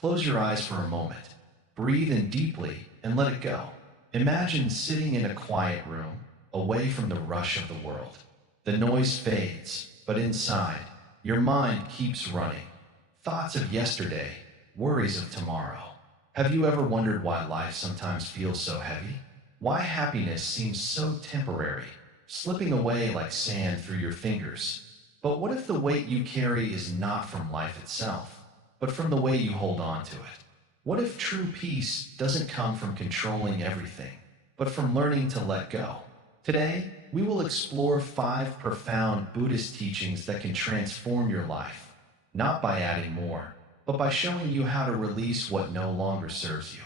Close your eyes for a moment. Breathe in deeply and let it go. Imagine sitting in a quiet room, away from the rush of the world. The noise fades, but inside, your mind keeps running. Thoughts of yesterday, worries of tomorrow. Have you ever wondered why life sometimes feels so heavy? Why happiness seems so temporary, slipping away like sand through your fingers? But what if the weight you carry is not from life itself, but from the way you hold on to it? What if true peace doesn't come from controlling everything, but from learning to let go? Today, we will explore 5 profound Buddhist teachings that can transform your life, not by adding more, but by showing you how to release what no longer serves you.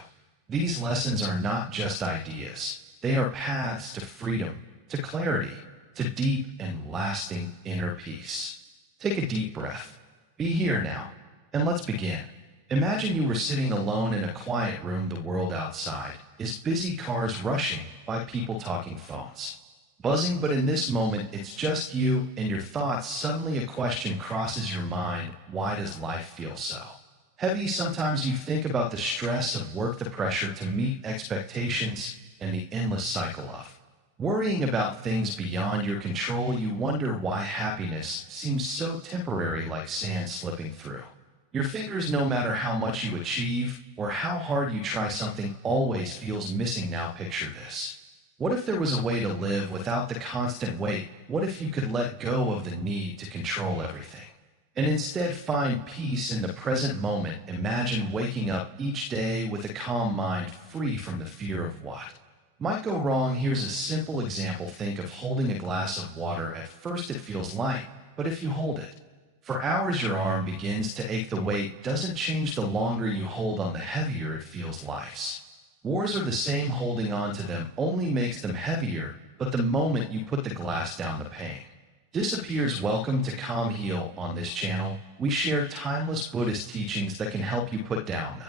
These lessons are not just ideas, they are paths to freedom, to clarity, to deep and lasting inner peace. Take a deep breath. Be here now, and let's begin. Imagine you were sitting alone in a quiet room. The world outside is busy, cars rushing by, people talking, phones buzzing, but in this moment it's just you and your thoughts. Suddenly a question crosses your mind. Why does life feel so heavy? Sometimes you think about the stress of work, the pressure to meet expectations, and the endless cycle of worrying about things beyond your control. You wonder why happiness seems so temporary, like sand slipping through your fingers. No matter how much you achieve or how hard you try, something always feels missing. Now picture this. What if there was a way to live without the constant weight? What if you could let go of the need to control everything and instead find peace in the present moment? Imagine waking up each day with a calm mind, free from the fear of what might go wrong. Here's a simple example. Think of holding a glass of water. At first it feels light, but if you hold it for hours, your arm begins to ache. The weight doesn't change. The longer you hold on, the heavier it feels. Life's wars are the same. Holding on to them only makes them heavier, but the moment you put the glass down, the pain disappears. Welcome to Calm Heal. On this channel, we share timeless Buddhist teachings that can help you put down the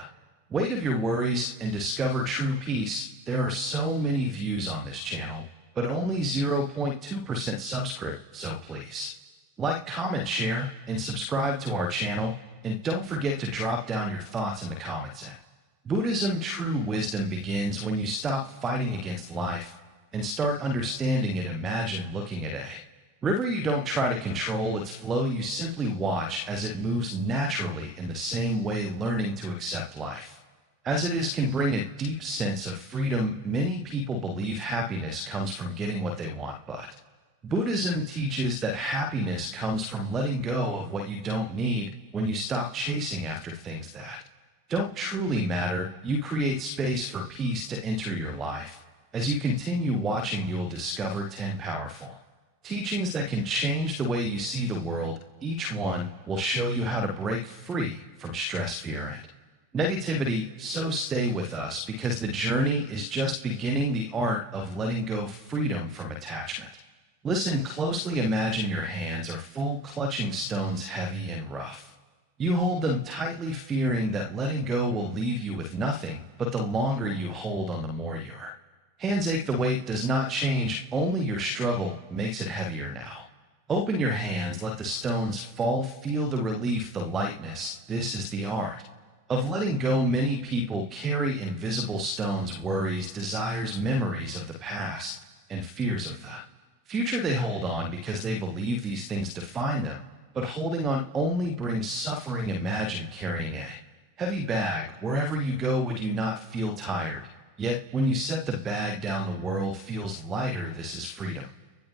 weight of your worries and discover true peace. There are so many views on this channel, but only 0.2% subscribe, so please like, comment, share, and subscribe to our channel. And don't forget to drop down your thoughts in the comments. And Buddhism, true wisdom begins when you stop fighting against life and start understanding it. Imagine looking at a river. You don't try to control its flow, you simply watch as it moves naturally. In the same way, learning to accept life as it is can bring a deep sense of freedom. Many people believe happiness comes from getting what they want, but Buddhism teaches that happiness comes from letting go of what you don't need. When you stop chasing after things that don't truly matter, you create space for peace to enter your life. As you continue watching, you'll discover 10 powerful teachings that can change the way you see the world. Each one will show you how to break free from stress, fear, and negativity. So stay with us, because the journey is just beginning. The art of letting go, freedom from attachment. Listen closely. Imagine your hands are full, clutching stones, heavy and rough. You hold them tightly, fearing that letting go will leave you with nothing. But the longer you hold on, the more your hands ache. The weight does not change, only your struggle makes it heavier. Now open your hands, let the stones fall, feel the relief, the lightness. This is the art of letting go. Many people carry invisible stones, worries, desires, memories of the past, and fears of the future. They hold on because they believe these things define them, but holding on only brings suffering. Imagine carrying a heavy bag. Wherever you go, would you not feel tired? Yet when you set the bag down, the world feels lighter. This is freedom.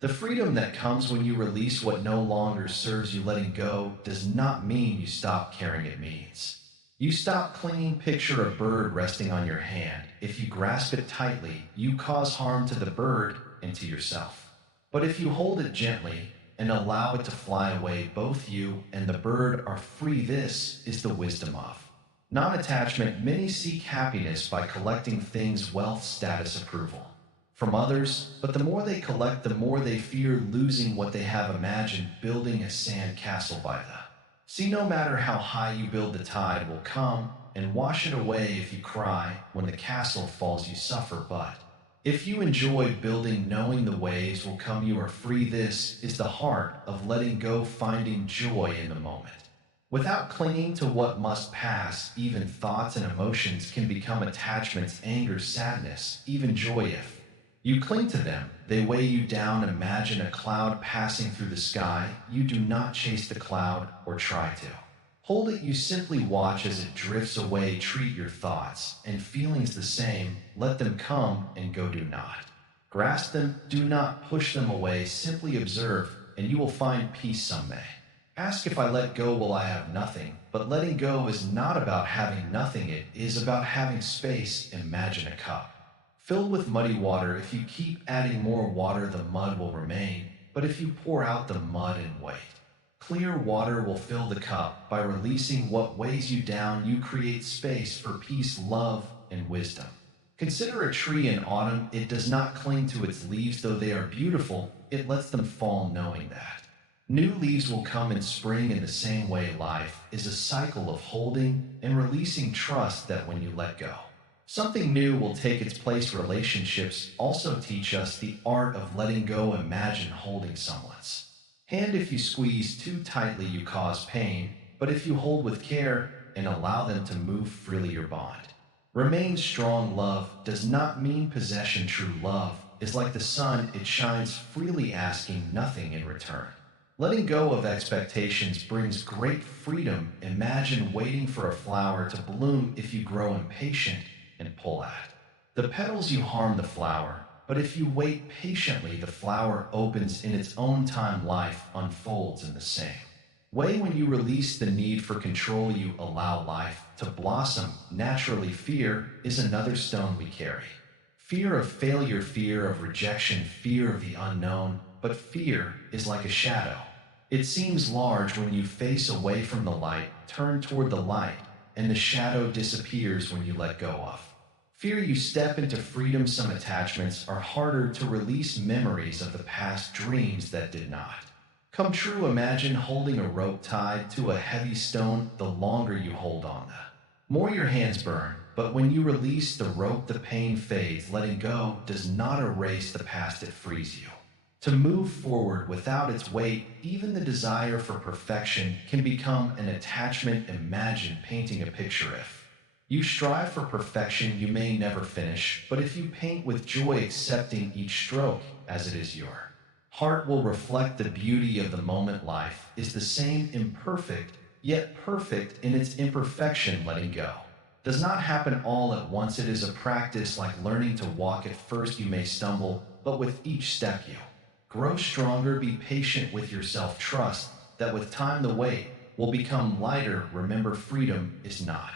The freedom that comes when you release what no longer serves you. Letting go does not mean you stop caring. It means you stop clinging. Picture a bird resting on your hand. If you grasp it tightly, you cause harm to the bird and to yourself. But if you hold it gently and allow it to fly away, both you and the bird are free. This is the wisdom of non-attachment. Many seek happiness by collecting things, wealth, status, approval from others, but the more they collect, the more they fear losing what they have. Imagine building a sand castle by the sea. No matter how high you build, the tide will come and wash it away. If you cry when the castle falls, you suffer, but if you enjoy building, knowing the waves will come, you are free. This is the heart of letting go, finding joy in the moment. Without clinging to what must pass, even thoughts and emotions can become attachments, anger, sadness, even joy if you cling to them. They weigh you down. Imagine a cloud passing through the sky. You do not chase the cloud or try to hold it. You simply watch as it drifts away. Treat your thoughts and feelings the same. Let them come and go. Do not grasp them. Do not push them away. Simply observe, and you will find peace someday. Ask, if I let go, will I have nothing? But letting go is not about having nothing, it is about having space. Imagine a cup filled with muddy water. If you keep adding more water, the mud will remain. But if you pour out the mud and wait, clear water will fill the cup. By releasing what weighs you down, you create space for peace, love, and wisdom. Consider a tree in autumn. It does not cling to its leaves, though they are beautiful. It lets them fall, knowing that new leaves will come in spring. In the same way, life is a cycle of holding and releasing. Trust that when you let go, something new will take its place. Relationships also teach us the art of letting go. Imagine holding someone's hand. If you squeeze too tightly, you cause pain. But if you hold with care and allow them to move freely, your bond remains strong. Love does not mean possession. True love is like the sun, it shines freely, asking nothing in return. Letting go of expectations brings great freedom. Imagine waiting for a flower to bloom. If you grow impatient and pull at the petals, you harm the flower. But if you wait patiently, the flower opens in its own time. Life unfolds in the same way. When you release the need for control, you allow life to blossom naturally. Fear is another stone we carry. Fear of failure, fear of rejection, fear of the unknown. But fear is like a shadow. It seems large when you face away from the light. Turn toward the light, and the shadow disappears when you let go of fear. You step into freedom. Some attachments are harder to release, memories of the past, dreams that did not come true. Imagine holding a rope tied to a heavy stone. The longer you hold on, the more your hands burn. But when you release the rope, the pain fades. Letting go does not erase the past, it frees you to move forward without its weight. Even the desire for perfection can become an attachment. Imagine painting a picture. If you strive for perfection, you may never finish. But if you paint with joy, accepting each stroke as it is, your heart will reflect the beauty of the moment. Life is the same, imperfect, yet perfect in its imperfection. Letting go does not happen all at once. It is a practice, like learning to walk. At first you may stumble, but with each step you grow stronger. Be patient with yourself. Trust that with time the weight will become lighter. Remember, freedom is not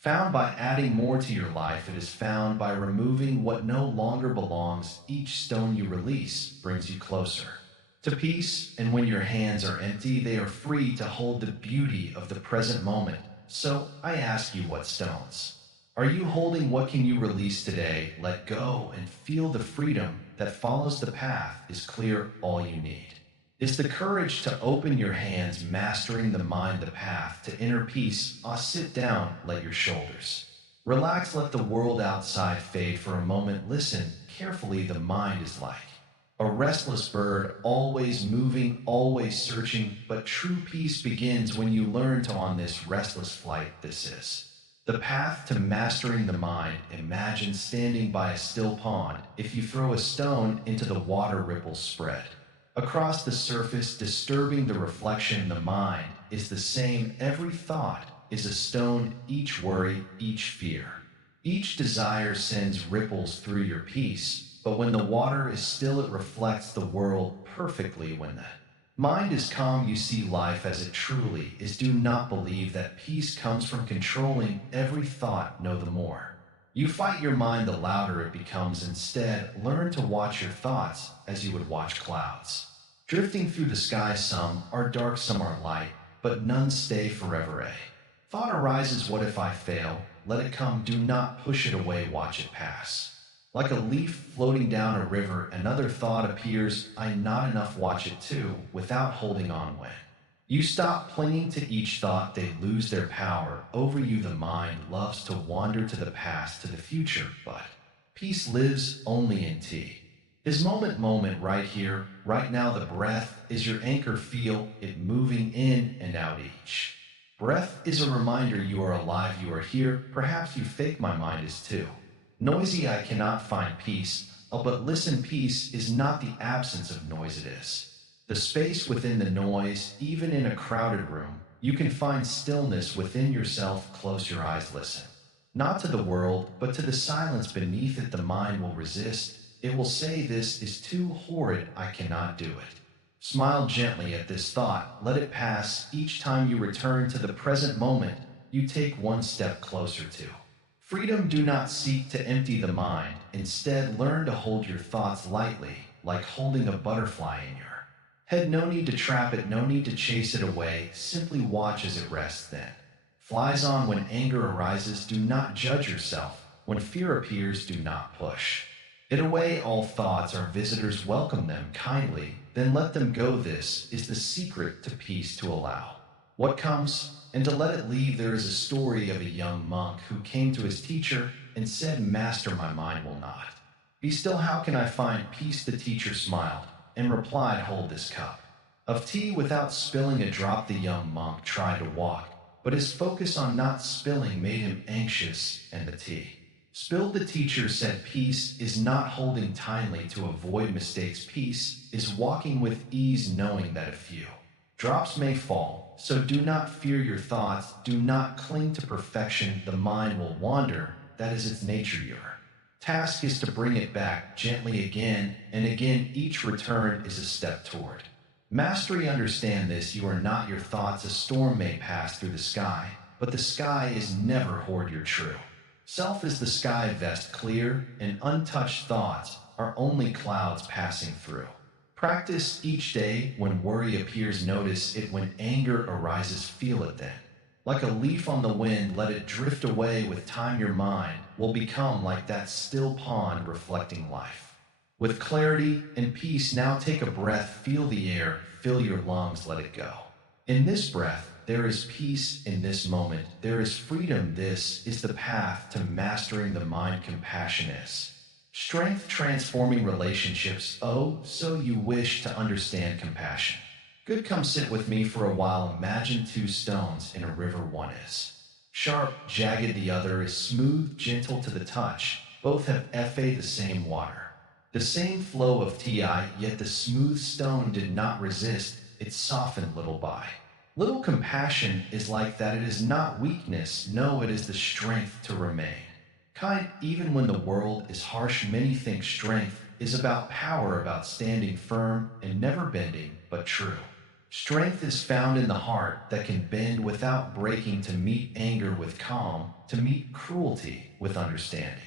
found by adding more to your life. It is found by removing what no longer belongs. Each stone you release brings you closer to peace. And when your hands are empty, they are free to hold the beauty of the present moment. So I ask you, what stones are you holding? What can you release today? Let go and feel the freedom that follows. The path is clear. All you need is the courage to open your hands. Mastering the mind, the path to inner peace. Sit down, let your shoulders relax, let the world outside fade for a moment. Listen carefully. The mind is like a restless bird, always moving, always searching. But true peace begins when you learn to on this restless flight. This is the path to mastering the mind. Imagine standing by a still pond. If you throw a stone into the water, ripples spread across the surface, disturbing the reflection. The mind is the same. Every thought is a stone. Each worry, each fear, each desire sends ripples through your peace. But when the water is still, it reflects the world perfectly. When the mind is calm, you see life as it truly is. Do not believe that peace comes from controlling every thought. No, the more you fight your mind, the louder it becomes. Instead, learn to watch your thoughts as you would watch clouds drifting through the sky. Some are dark, some are light, but none stay forever. A thought arises, what if I fail? Let it come, do not push it away, watch it pass. Like a leaf floating down a river, another thought appears. I'm not enough, watch it too, without holding on. When you stop clinging to each thought, they lose their power over you. The mind loves to wander to the past, to the future, but peace lives only in tea. Is moment, right here, right now. The breath is your anchor. Feel it moving in and out each Breath is a reminder you are alive, you are here. Perhaps you fake my mind is too. Noisy, I cannot find peace. Oh, but listen, peace is not the absence of noise, it is the space within the noise. Even in a crowded room, you can find stillness within yourself. Close your eyes, listen. Not to the world, but to the silence beneath it. The mind will resist. It will say, this is too horrid, I cannot do it. Smile gently at this thought, let it pass. Each time you return to the present moment, you take one step closer to freedom. Do not seek to empty the mind. Instead, learn to hold your thoughts lightly, like holding a butterfly in your head. No need to trap it, no need to chase it away. Simply watch as it rests then. Flies on. When anger arises, do not judge yourself. When fear appears, do not push it away. All thoughts are visitors, welcome them kindly, then let them go. This is the secret to peace, to allow what comes and to let it leave. There is a story of a young monk who came to his teacher and said, Master, my mind will not be still. How can I find peace? The teacher smiled and replied, hold this cup of tea without spilling a drop. The young monk tried to walk, but his focus on not spilling made him anxious, and the tea spilled. The teacher said, peace is not holding tightly to avoid mistakes. Peace is walking with ease, knowing that a few drops may fall. So do not fear your thoughts. Do not cling to perfection. The mind will wander. That is its nature. Your task is to bring it back gently again and again. Each return is a step toward mastery. Understand this, you are not your thoughts. A storm may pass through the sky, but the sky is never hoard. Your true self is the sky vest, clear and untouched. Thoughts are only clouds passing through. Practice each day. When worry appears, notice it. When anger arises, feel it then. Like a leaf on the wind, let it drift away. With time, your mind will become like that still pond, reflecting life with clarity and peace. Now take a breath, feel the air, fill your lungs, let it go. In this breath, there is peace. In this moment, there is freedom. This is the path to mastering the mind. Compassion is strength, transforming relationships. Oh, so you wish to understand compassion. Good, come sit with me for a while. Imagine two stones in a river. One is sharp, jagged, the other is smooth, gentle to the touch. Both have Fa, the same water, the same flow of Ti, yet the smooth stone did not resist. It softened little by little. Compassion is like that. It is not weakness. No, it is the strength to remain kind even when the world is harsh. Many think strength is about power, about standing firm and never bending, but true strength is found in the heart that can bend without breaking, to meet anger with calm, to meet cruelty with understanding.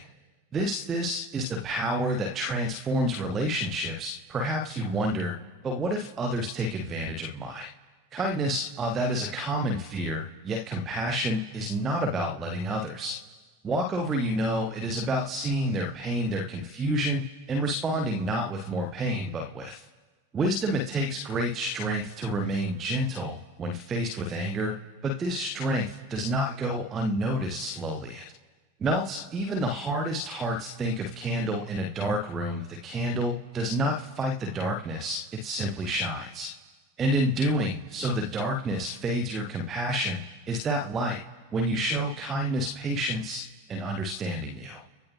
This is the power that transforms relationships. Perhaps you wonder, but what if others take advantage of my kindness? That is a common fear, yet compassion is not about letting others walk over you. Know it is about seeing their pain, their confusion, and responding not with more pain, but with wisdom. It takes great strength to remain gentle when faced with anger, but this strength does not go unnoticed. Slowly it melts even the hardest hearts. Think of candle in a dark room. The candle does not fight the darkness, it simply shines. And in doing so, the darkness fades. Your compassion is that light. When you show kindness, patience, and understanding, you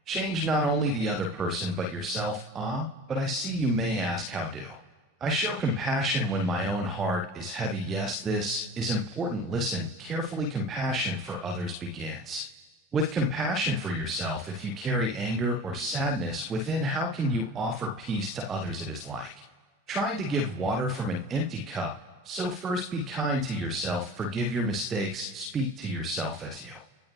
change not only the other person, but yourself. But I see, you may ask, how do I show compassion when my own heart is heavy? Yes, this is important. Listen carefully. Compassion for others begins with compassion for yourself. If you carry anger or sadness within, how can you offer peace to others? It is like trying to give water from an empty cup. So first be kind to yourself, forgive your mistakes, speak to yourself as you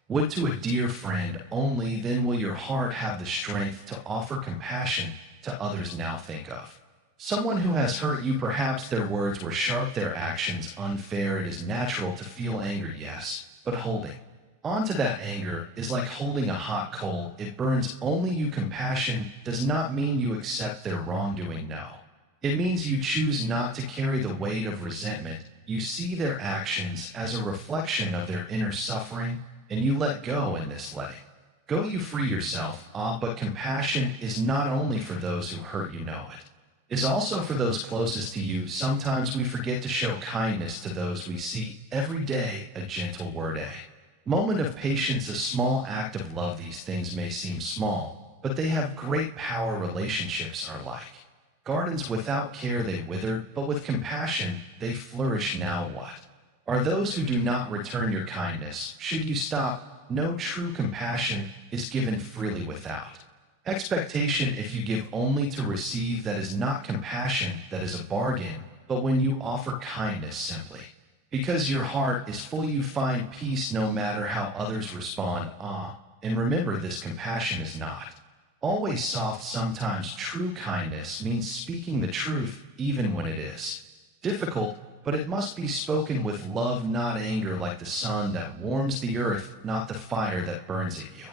would to a dear friend. Only then will your heart have the strength to offer compassion to others. Now think of someone who has hurt you. Perhaps their words were sharp, their actions unfair. It is natural to feel anger, yes, but holding on to that anger is like holding a hot coal. It burns only you. Compassion does not mean you accept their wrongdoing, no. It means you choose not to carry the weight of resentment. You see their actions as a reflection of their inner suffering, and you let go. In this letting go, you free yourself. But compassion is not only for those who hurt you. Know it is also for those closest to you. Sometimes we forget to show kindness to those we see every day, a gentle word, a moment of patience, a small act of love. These things may seem small, but they have great power. Relationships are like gardens without care, they wither, but with compassion, they flourish. Now, what are those who do not return your kindness? Should you stop? No, true compassion is given freely without expectation. If you give only to receive, that is not compassion, that is a bargain. But when you offer kindness simply because your heart is full, you find peace no matter how others respond. And remember, this compassion is not always soft. Sometimes true kindness means speaking the truth even when it is difficult, but it must be spoken with love, not anger, like the sun that warms the earth, not the fire that burns at you.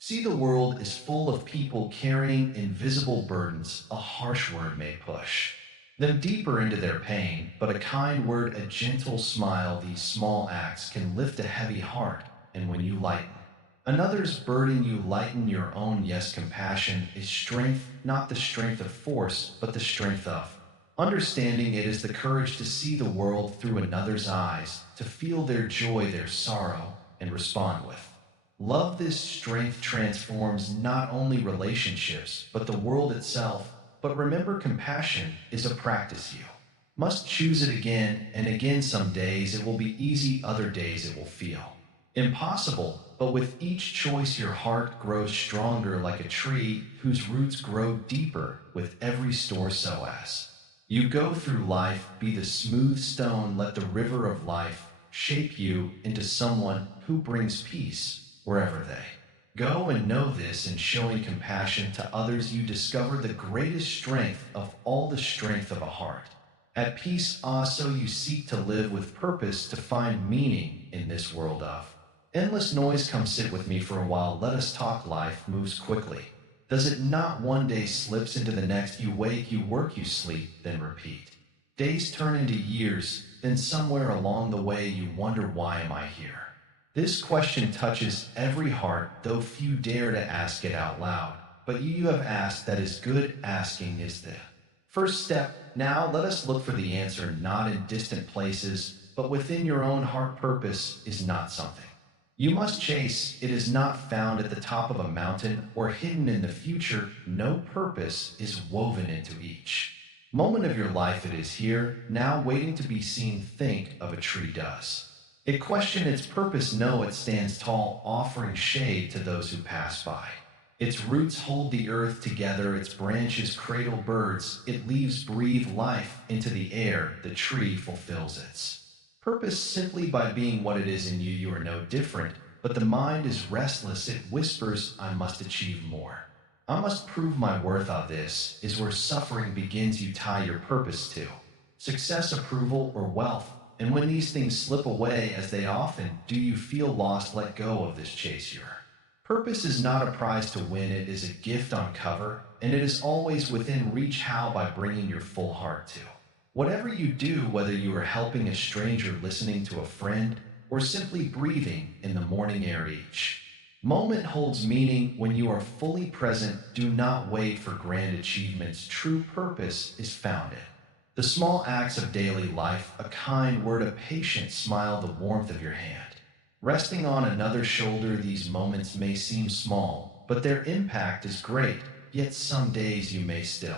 See, the world is full of people carrying invisible burdens. A harsh word may push them deeper into their pain, but a kind word, a gentle smile, these small acts can lift a heavy heart. And when you lighten another's burden, you lighten your own. Yes, compassion is strength, not the strength of force, but the strength of understanding. It is the courage to see the world through another's eyes, to feel their joy, their sorrow, and respond with love. This strength transforms not only relationships, but the world itself. But remember, compassion is a practice. You must choose it again and again. Some days it will be easy, other days it will feel impossible. But with each choice, your heart grows stronger, like a tree whose roots grow deeper with every storm. So as you go through life, be the smooth stone. Let the river of life shape you into someone who brings peace wherever they go. And know this, in showing compassion to others, you discover the greatest strength of all, the strength of a heart at peace. So you seek to live with purpose, to find meaning in this world of endless noise. Come sit with me for a while. Let us talk. Life moves quickly, does it not? One day slips into the next. You wake, you work, you sleep, then repeat. Days turn into years, then somewhere along the way you wonder, why am I here? This question touches every heart, though few dare to ask it out loud. But you have asked. That is good. Asking is the first step. Now let us look for the answer, not in distant places, but within your own heart. Purpose is not something you must chase. It is not found at the top of a mountain or hidden in the future. No, purpose is woven into each moment of your life. It is here, now, waiting to be seen. Think of a tree. Does it question its purpose? No, it stands tall, offering shade to those who pass by. Its roots hold the earth together, its branches cradle birds, its leaves breathe life into the air. The tree fulfills its purpose simply by being what it is in you. You are no different, but the mind is restless. It whispers, I must achieve more. I must prove my worth. This is where suffering begins. You tie your purpose to success, approval, or wealth. And when these things slip away, as they often do, you feel lost. Let go of this chase. Your purpose is not a prize to win. It is a gift on cover, and it is always within reach. How? By bringing your full heart to whatever you do, whether you are helping a stranger, listening to a friend, or simply breathing in the morning air. Each moment holds meaning when you are fully present. Do not wait for grand achievements. True purpose is found in the small acts of daily life, a kind word, a patient smile, the warmth of your hand resting on another's shoulder. These moments may seem small, but their impact is great. Yet some days you may still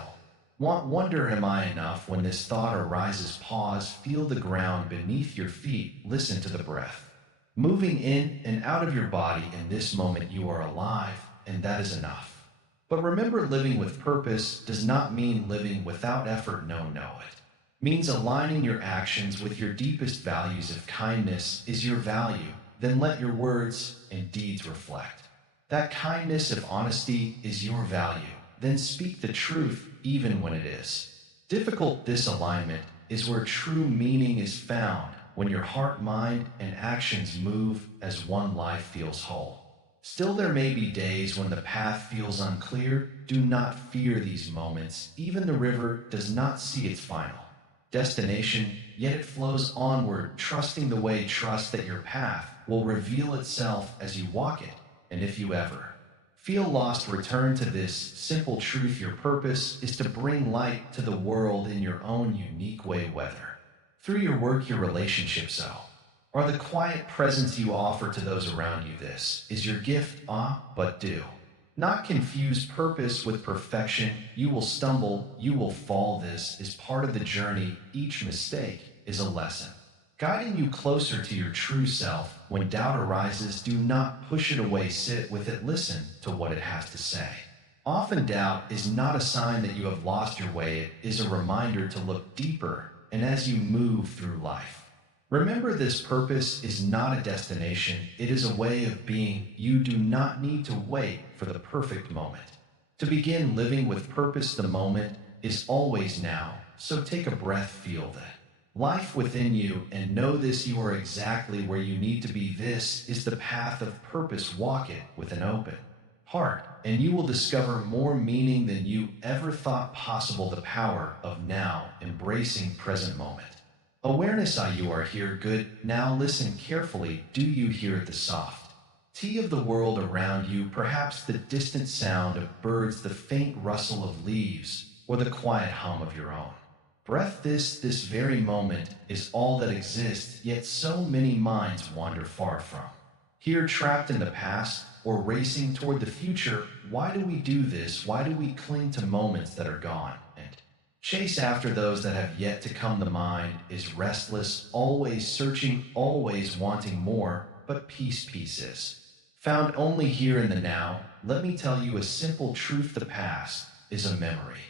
wonder, am I enough? When this thought arises, pause, feel the ground beneath your feet, listen to the breath moving in and out of your body. In this moment you are alive, and that is enough. But remember, living with purpose does not mean living without effort. No, it means aligning your actions with your deepest values. If kindness is your value, then let your words and deeds reflect that kindness. If honesty is your value, then speak the truth even when it is difficult. This alignment is where true meaning is found, when your heart, mind, and actions move as one. Life feels whole. Still, there may be days when the path feels unclear. Do not fear these moments. Even the river does not see its final destination, yet it flows onward, trusting the way. Trust that your path will reveal itself as you walk it. And if you ever Feel lost, return to this simple truth. Your purpose is to bring light to the world in your own unique way, whether through your work, your relationships, or the quiet presence you offer to those around you. This is your gift, but do not confuse purpose with perfection. You will stumble, you will fall. This is part of the journey. Each mistake is a lesson, guiding you closer to your true self. When doubt arises, do not push it away, sit with it, listen to what it has to say. Often doubt is not a sign that you have lost your way, it is a reminder to look deeper, and as you move through life, remember this: purpose is not a destination, it is a way of being. You do not need to wait for the perfect moment to begin living with purpose. The moment is always now, so take a breath, feel that life within you, and know this: you are exactly where you need to be. This is the path of purpose. Walk it with an open heart, and you will discover more meaning than you ever thought possible. The power of now, embracing present moment. Awareness, you are here. Good. Now listen carefully. Do you hear the soft tea of the world around you? Perhaps the distant sound of birds, the faint rustle of leaves, or the quiet hum of your own breath. This very moment is all that exists, yet so many minds wander far from here, trapped in the past or racing toward the future. Why do we do this? Why do we cling to moments that are gone and chase after those that have yet to come? The mind is restless, always searching, always wanting more, but peace is found only here in the now. Let me tell you a simple truth: the past is a memory.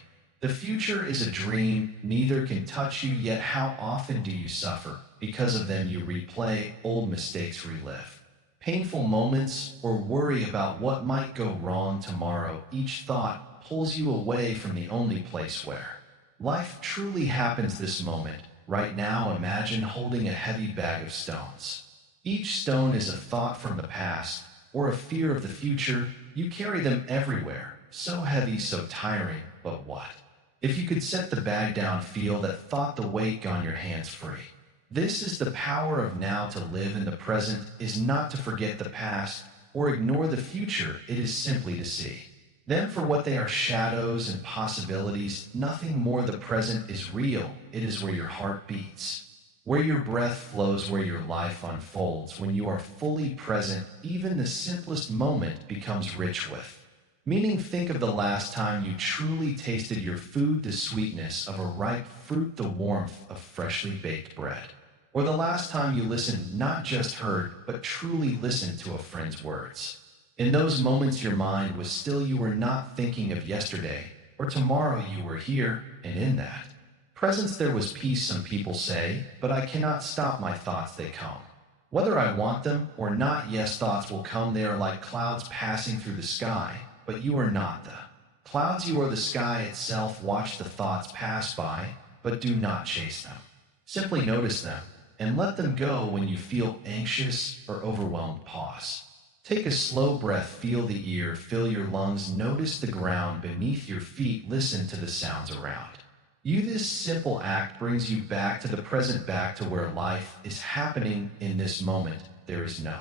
The future is a dream. Neither can touch you, yet how often do you suffer because of them? You replay old mistakes, relive painful moments, or worry about what might go wrong tomorrow. Each thought pulls you away from the only place where life truly happens. This moment, right now, imagine holding a heavy bag of stones. Each stone is a thought from the past or a fear of the future. You carry them everywhere, so heavy, so tiring. But what if you could set the bag down, feel that thought, the weight on your hands, free? This is the power of now. To live in the present is not to forget the past or ignore the future. It is simply to see them for what they are: shadows and possibilities, nothing more. The present is real. It is where your heart beats, where your breath flows, where your life unfolds. When you are fully present, even the simplest moment becomes rich with meaning. Think of the last time you truly tasted your food, the sweetness of a ripe fruit, the warmth of freshly baked bread. Or the last time you listened, not just heard, but truly listened to a friend's words. In those moments your mind was still. You were not thinking of yesterday or tomorrow. You were here, and in that presence there was peace. Some people say, but I cannot stop my thoughts. They come whether I want them or not. Yes, thoughts will come. They are like clouds passing through the sky, but you are not the clouds. You are the sky itself. Watch the thoughts pass by, but do not chase them. Simply notice them and let them go. When you feel anxious or overwhelmed, pause. Take a slow breath, feel the ear, fill your lungs, notice the ground beneath your feet, listen to the sounds around you. This simple act brings you back to the present, back to where life is happening in this moment. There is no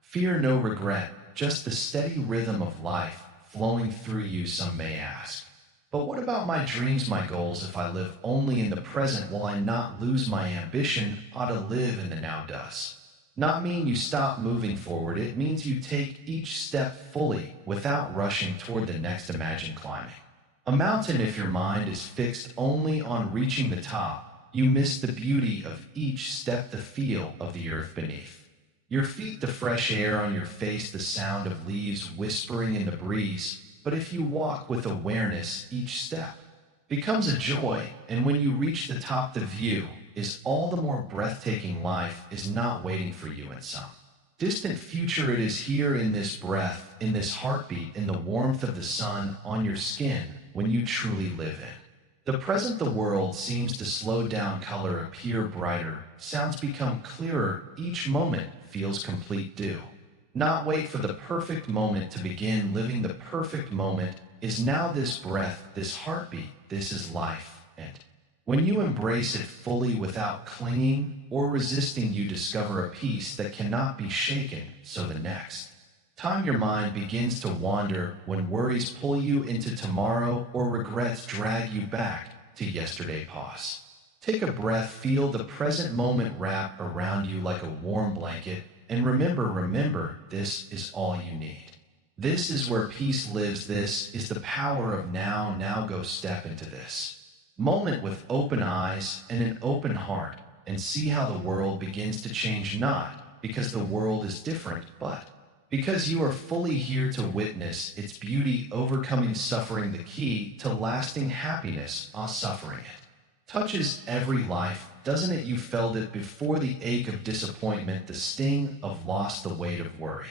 fear, no regret, just the steady rhythm of life flowing through you. Some may ask, but what about my dreams, my goals? If I live only in the present, will I not lose my ambition? Ought to live in the now does not mean you stop moving forward. It means you take each step fully without rushing toward the next. Imagine climbing a mountain. If your mind is fixed only on reaching the top, you miss the beauty of each step, the feel of the earth beneath your feet, the fresh air on your face, the sound of leaves whispering in the breeze. But if you walk with awareness, each step becomes a joy, and when you reach the top, the view is all the more breathtaking. Life is not waiting for you in some distant future. It is here in this breath, in this heartbeat, in the warmth of the sun on your skin. When you truly live in the present, the world seems to slow down, color appear brighter, sounds become clearer. Each moment feels complete. Do not wait for the perfect moment to begin living. The perfect moment is now. This breath, this heartbeat, this is life. And when you embrace it fully without clinging or resisting, you discover a peace that cannot be shaken. So the next Time your mind begins to wander when worries pull you into tomorrow or regrets drag you back to yesterday. Pause. Take a breath, feel the present moment wrap around you like a warm blanket, and remember, this is all you need. This is where peace lives. This is the power of now. Now go step into this moment with open eyes and an open heart and see how the world begins to change, not because the world is different, but because you are fully here to witness its beauty, overcoming suffering, the key to lasting happiness. Suffering it touches every life, doesn't it? You felt it before, the ache of disappointment, the sting of loss, the weight of worry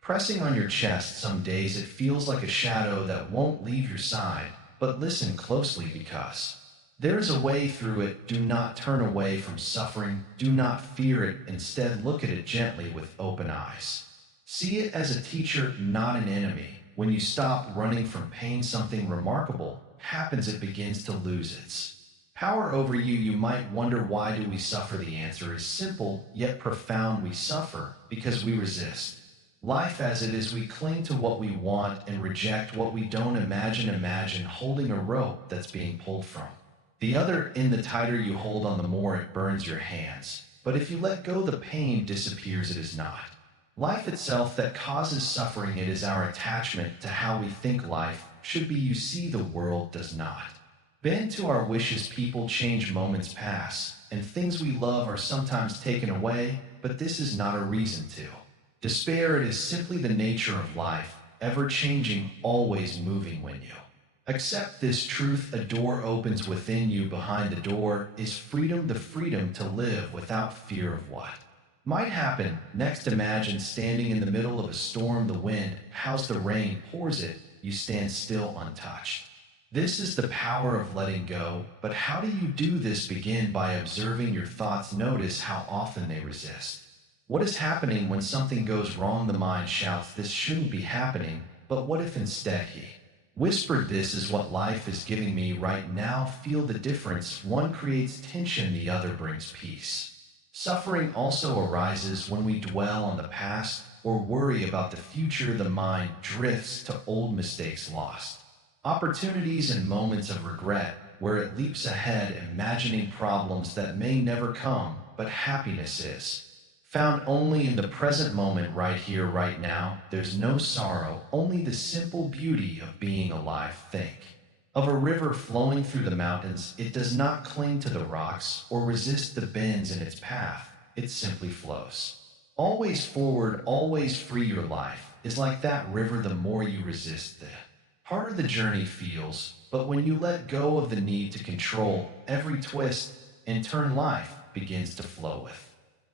pressing on your chest. Some days it feels like a shadow that won't leave your side, but listen closely because there is a way through it. Do not turn away from suffering. Do not fear it. Instead, look at it gently with open eyes. See it as a teacher, not an enemy. When you stop running from pain, something remarkable happens. It begins to lose its power over you. You might wonder, why do we suffer? The answer is simple yet profound. We suffer because we resist life as it is. We cling to what we want and reject what we don't. Imagine holding a rope that's being pulled from the other end. The tighter you hold on, the more it burns your hands. But if you let go, the pain disappears. It is not life itself that causes suffering. It is our attachment to how we think life should be. You see, the world does not bend to our wishes. People change, moments pass, and things we love are sometimes taken away. But this is not a reason to despair. It is simply the nature of life, ever changing, always moving. When you accept this truth, a door opens within you. Behind the door is freedom, the freedom to live without fear of what might happen next. Imagine standing in the middle of a storm. The wind howls, the rain pours it. You stand still, untouched. This is the power of letting go. But how do you do this? Begin by observing your thoughts. Notice how often they resist what is happening. When something goes wrong, the mind shouts, this shouldn't be happening. But what if instead he whispered, this is what life is giving me right now? Feel the difference. One creates tension, the other brings peace. Suffering also arises when we dwell on the past or worry about the future. The mind drifts to old mistakes, lost opportunities, and moments of regret, where it leaps ahead, imagining problems that may never come. But happiness is found only in the present moment, right here, right now. There's no sorrow, only the simple beauty of being alive. Think of a river flowing through the mountains. It does not cling to the rocks or resist the bends in its path. It simply flows always forward, always free. Your life is like that river. The more you resist, the harder the journey feels. But when you let go of the need to control every twist and turn, life begins to flow with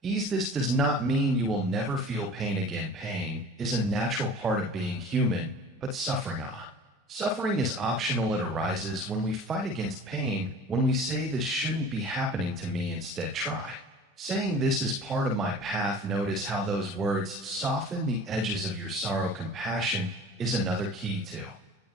ease. This does not mean you will never feel pain again. Pain is a natural part of being human, but suffering is optional. It arises when we fight against pain, when we say, this shouldn't be happening to me. Instead, try saying, this is part of my path. Notice how those words soften the edges of your sorrow. Compassion is another key to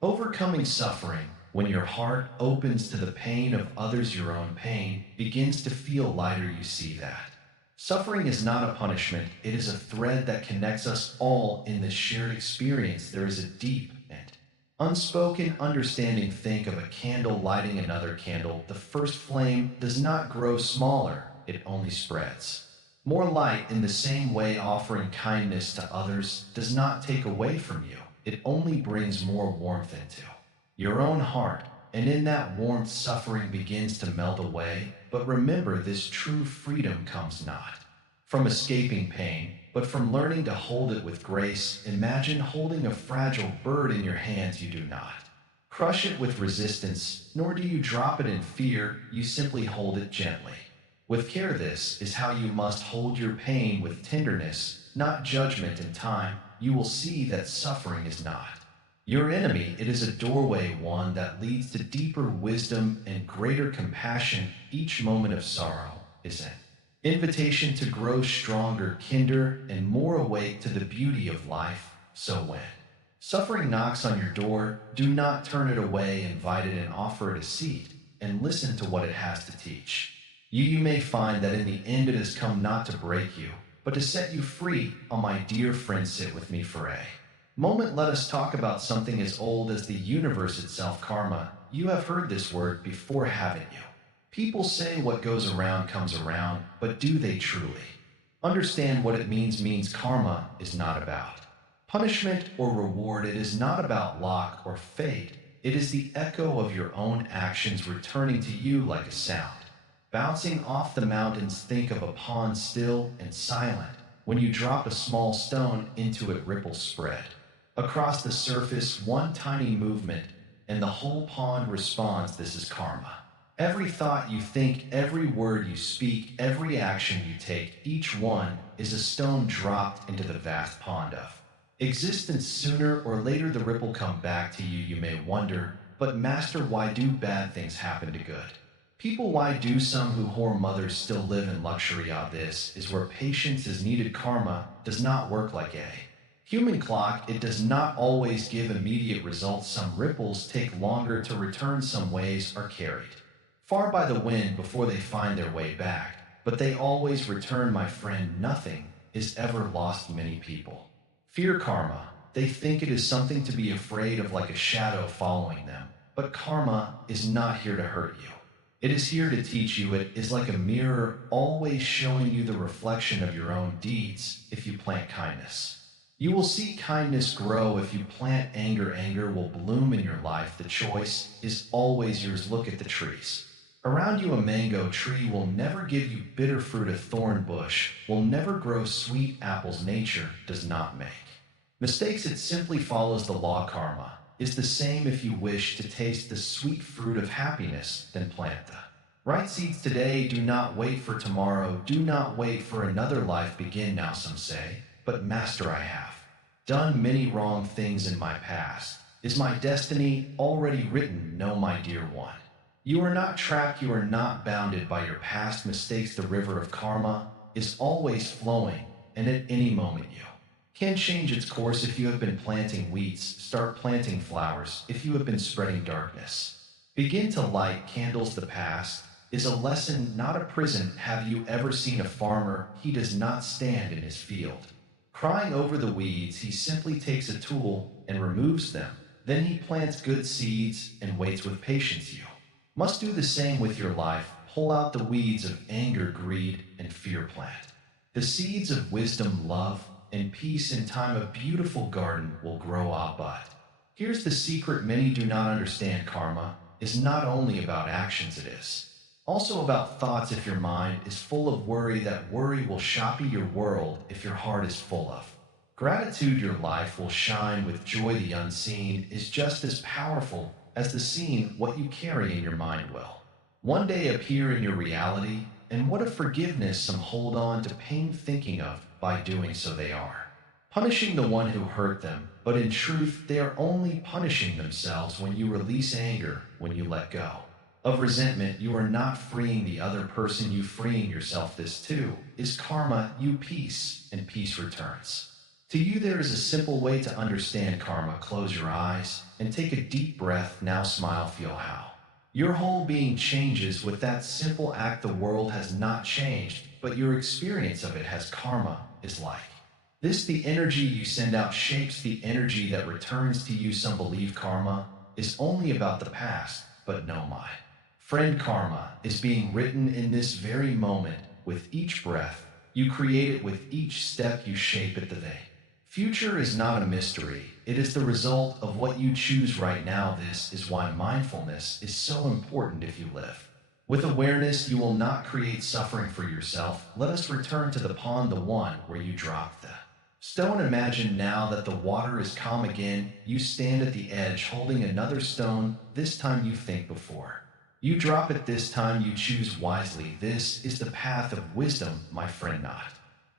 overcoming suffering. When your heart opens to the pain of others, your own pain begins to feel lighter. You see that suffering is not a punishment. It is a thread that connects us all in this shared experience. There is a deep and unspoken understanding. Think of a candle lighting another candle. The first flame does not grow smaller. It only spreads more light. In the same way, offering kindness to others does not take away from you. It only brings more warmth into your own heart. And in that warmth, suffering begins to melt away. But remember, this true freedom comes not from escaping pain, but from learning to hold it with grace. Imagine holding a fragile bird in your hands. You do not crush it with resistance, nor do you drop it in fear. You simply hold it gently with care. This is how you must hold your pain, with tenderness, not judgment. In time, you will see that suffering is not your enemy. It is a doorway, one that leads to deeper wisdom and greater compassion. Each moment of sorrow is an invitation to grow stronger, kinder, and more awake to the beauty of life. So when suffering knocks on your door, do not turn it away. Invite it and offer it a seat, and listen to what it has to teach. You may find that in the end it has come not to break you, but to set you free. Oh, my dear friend, sit with me for a Moment, let us talk about something as old as the universe itself, karma. You have heard this word before, haven't you? People say what goes around comes around, but do they truly? Understand what it means karma is not about punishment or reward. It is not about luck or fate. It is the echo of your own actions returning to you like a sound. Bouncing off the mountains, think of a pond still and silent. When you drop a small stone into it, ripples spread. Across the surface, one tiny movement, and the whole pond responds. This is karma. Every thought you think, every word you speak, every action you take, each one is a stone dropped into the vast pond of existence. Sooner or later the ripple come back to you. You may wonder, but master, why do bad things happen to good people? Why do some who whore mothers still live in luxury? Ah, this is where patience is needed. Karma does not work like a human clock. It does not always give immediate results. Some ripples take longer to return. Some waves are carried far by the wind before they find their way back, but they always return, my friend. Nothing is ever lost. Many people fear karma. They think it is something to be afraid of, like a shadow following them. But karma is not here to hurt you. It is here to teach you. It is like a mirror, always showing you the reflection of your own deeds. If you plant kindness, you will see kindness grow. If you plant anger, anger will bloom in your life. The choice is always yours. Look at the trees around you. A mango tree will never give you bitter fruit. A thorn bush will never grow sweet apples. Nature does not make mistakes. It simply follows the law. Karma is the same. If you wish to taste the sweet fruit of happiness, then plant the right seeds today. Do not wait for tomorrow. Do not wait for another life. Begin now. Some say, but master, I have done many wrong things in my past. Is my destiny already written? No, my dear one. You are not trapped. You are not bounded by your past mistakes. The river of karma is always flowing, and at any moment you can change its course. If you have been planting weeds, start planting flowers. If you have been spreading darkness, begin to light candles. The past is a lesson, not a prison. Have you ever seen a farmer? He does not stand in his field crying over the weeds. He simply takes a tool and removes them. Then he plants good seeds and waits with patience. You must do the same with your life. Pull out the weeds of anger, greed, and fear. Plant the seeds of wisdom, love, and peace. In time, a beautiful garden will grow up. But here's the secret many do not understand. Karma is not only about actions, it is also about thoughts. If your mind is full of worry, that worry will shoppy your world. If your heart is full of gratitude, your life will shine with joy. The unseen is just as powerful as the seen. What you carry in your mind will one day appear in your reality. And what a forgiveness some hold on to pain thinking of. By doing so, they are punishing the one who hurt them. But in truth, they are only punishing themselves. When you release anger, when you let go of resentment, you are not freeing the other person, you freeing yourself. This too is karma. You peace, and peace returns to you. There is a simple way to understand karma. Close your eyes and take a deep breath. Now smile. Feel how your whole being changes with that simple act. The world has not changed, but your experience of it has. Karma is like this. The energy you send out shapes the energy that returns to you. Some believe karma is only about the past, but no, my friend, karma is being written in this very moment. With each breath you create it, with each step you shape it. The future is not a mystery. It is the result of what you choose right now. This is why mindfulness is so important. If you live with awareness, you will not create suffering for yourself. Let us return to the pond, the one where you dropped the stone. Imagine now that the water is calm again. You stand at the edge holding another stone. This time you think before you drop it. This time you choose wisely. This is the path of wisdom, my friend. Not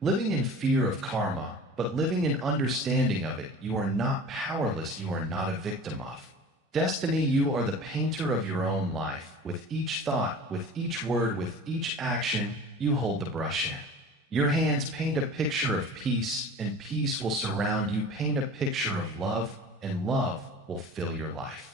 living in fear of karma, but living in understanding of it. You are not powerless. You are not a victim of destiny. You are the painter of your own life. With each thought, with each word, with each action, you hold the brush in your hands. Paint a picture of peace, and peace will surround you. Paint a picture of love, and love will fill your life.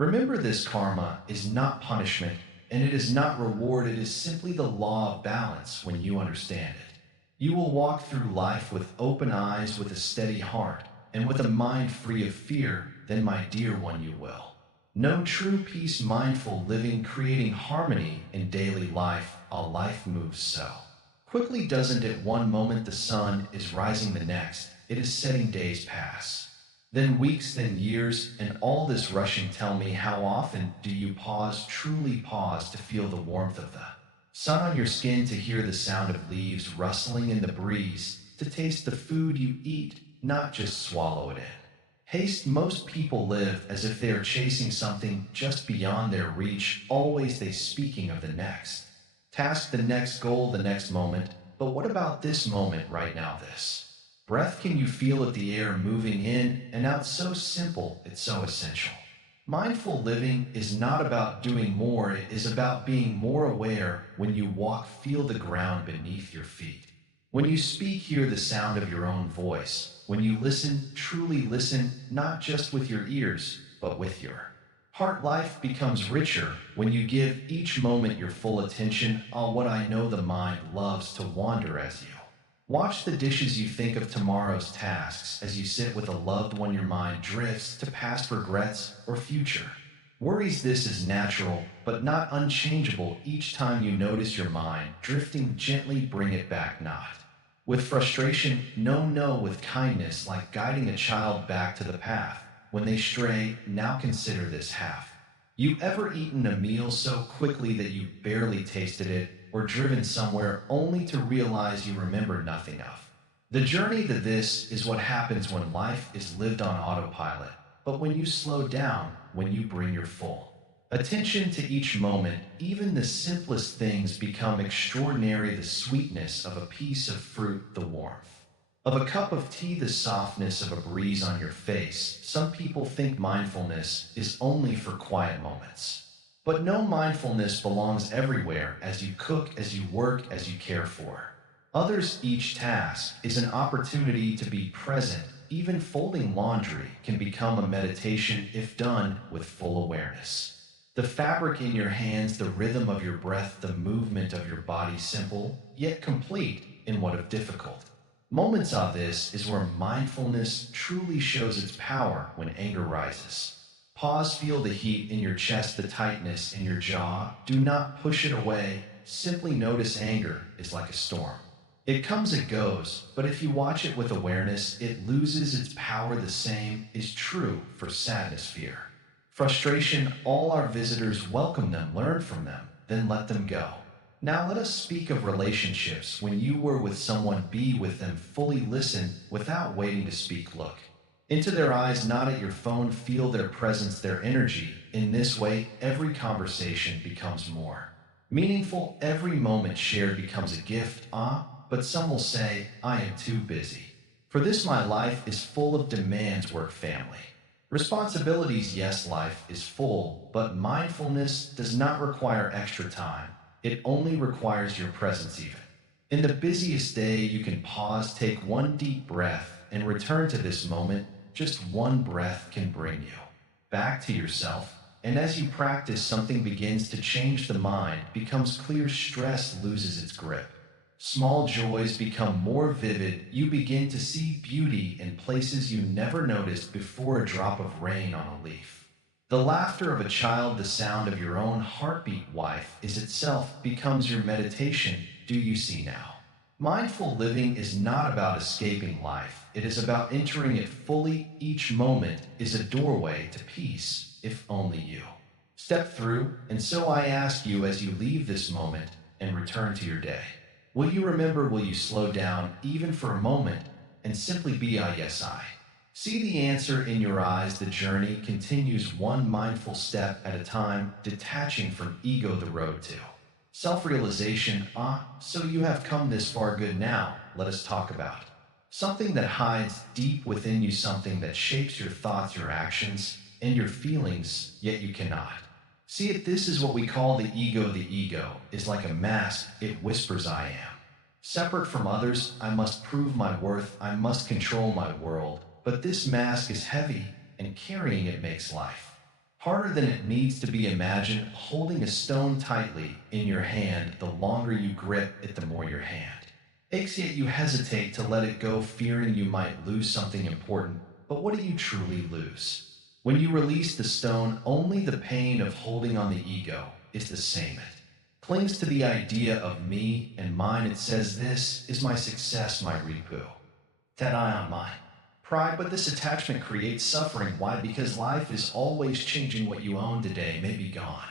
Remember this, karma is not punishment, and it is not reward. It is simply the law of balance. When you understand it, you will walk through life with open eyes, with a steady heart. and with a mind free of fear, then my dear one, you will know true peace, mindful living, creating harmony in daily life. All life moves so quickly, doesn't it? One moment the sun is rising, the next it is setting, days pass, then weeks, then years, and all this rushing. Tell me, how often do you pause, truly pause, to feel the warmth of the sun on your skin, to hear the sound of leaves rustling in the breeze, to taste the food you eat, not just swallow it in haste? Most people live as if they are chasing something just beyond their reach, always they speaking of the next task, the next goal, the next moment. But what about this moment right now, this breath? Can you feel it, the air moving in and out? So simple, it's so essential. Mindful living is not about doing more, it is about being more aware. When you walk, feel the ground beneath your feet. When you speak, hear the sound of your own voice. When you listen, truly listen, not just with your ears, but with your heart. Life becomes richer when you give each moment your full attention. On what I know, the mind loves to wander as you watch the dishes. You think of tomorrow's tasks as you sit with a loved one. Your mind drifts to past regrets or future worries. This is natural, but not unchangeable. Each time you notice your mind drifting, gently bring it back, not with frustration, no, no, with kindness, like guiding a child back to the path when they stray. Now consider this half. You ever eaten a meal so quickly that you barely tasted it, or driven somewhere only to realize you remember nothing of the journey? That this is what happens when life is lived on autopilot. But when you slow down, when you bring your full attention to each moment, even the simplest things become extraordinary. The sweetness of a piece of fruit, the warmth of a cup of tea, the softness of a breeze on your face. Some people think mindfulness is only for quiet moments. But no, mindfulness belongs everywhere, as you cook, as you work, as you care for others. Each task is an opportunity to be present. Even folding laundry can become a meditation if done with full awareness. The fabric in your hands, the rhythm of your breath, the movement of your body, simple yet complete in what of difficult moments. Of this is where mindfulness truly shows its power. When anger rises, pause, feel the heat in your chest, the tightness in your jaw. Do not push it away, simply notice. Anger is like a storm. It comes, it goes, but if you watch it with awareness, it loses its power. The same is true for sadness, fear, frustration. All our visitors, welcome them, learn from them, then let them go. Now let us speak of relationships. When you were with someone, be with them fully, listen without waiting to speak, look into their eyes, not at your phone, feel their presence, their energy. In this way, every conversation becomes more meaningful, every moment shared becomes a gift. But some will say, I am too busy for this, my life is full of demands, work, family, responsibilities. Yes, life is full, but mindfulness does not require extra time. It only requires your presence. Even in the busiest day, you can pause, take one deep breath, and return to this moment. Just one breath can bring you back to yourself. And as you practice, something begins to change. The mind becomes clear, stress loses its grip. Small joys become more vivid. You begin to see beauty in places you never noticed before. A drop of rain on a leaf, the laughter of a child, the sound of your own heartbeat. Life is itself becomes your meditation. Do you see now? Mindful living is not about escaping life. It is about entering it fully. Each moment is a doorway to peace, if only you step through. And so I ask you, as you leave this moment and return to your day, will you remember, will you slow down even for a moment and simply be I? Yes, I see the answer in your eyes. The journey continues one mindful step at a time, detaching from ego, the road to self-realization. So you have come this far. Good. Now, let us talk about something that hides deep within you, something that shapes your thoughts, your actions, and your feelings, yet you cannot see it. This is what we call the ego. The ego is like a mask. It whispers, I am separate from others. I must prove my worth. I must control my world. But this mask is heavy, and carrying it makes life harder than it needs to be. Imagine holding a stone tightly in your hand. The longer you grip it, the more your hand aches, yet you hesitate to let it go, fearing you might lose something important. but what do you truly lose? When you release the stone, only the pain of holding on the ego is the same. It clings to the idea of me and mine. It says, this is my success, my repu. That I on mine. Pride, but this attachment creates suffering. Why? Because life is always changing. What you own today may be gone.